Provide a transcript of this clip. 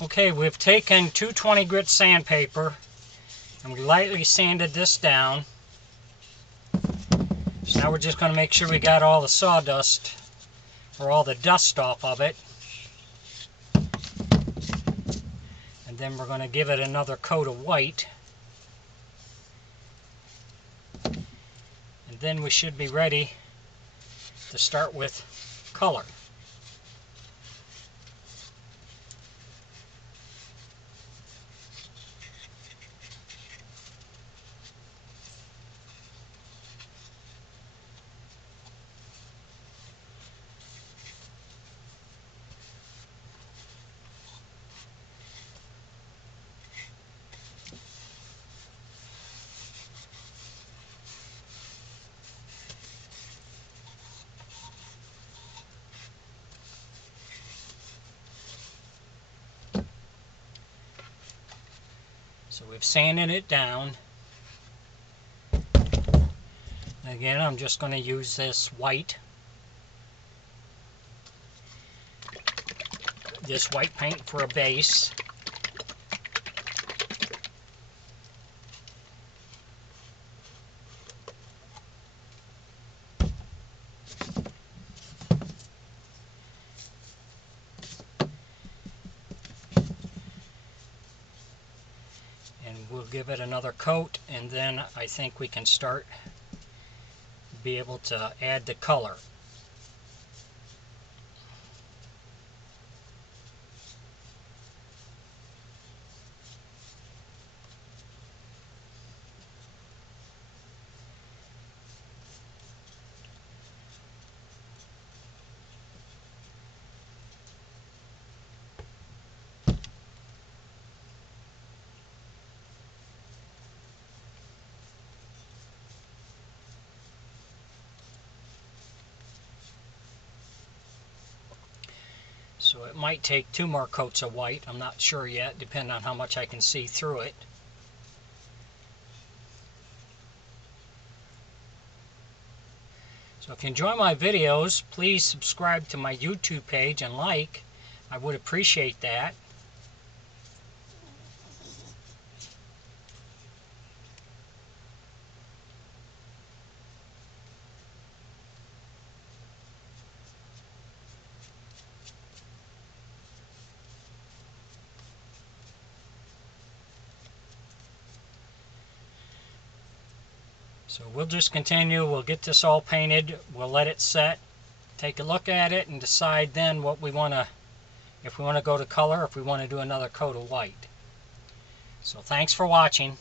Okay, we've taken 220 grit sandpaper and we lightly sanded this down. So now we're just going to make sure we got all the sawdust or all the dust off of it. And then we're going to give it another coat of white. And then we should be ready to start with color. So we've sanded it down. Again, I'm just going to use this white paint for a base. And we'll give it another coat, and then I think we can start be able to add the color. So it might take 2 more coats of white. I'm not sure yet, depending on how much I can see through it. So if you enjoy my videos, please subscribe to my YouTube page and like. I would appreciate that. So we'll just continue. We'll get this all painted. We'll let it set. Take a look at it and decide then what we want to, if we want to go to color, if we want to do another coat of white. So thanks for watching.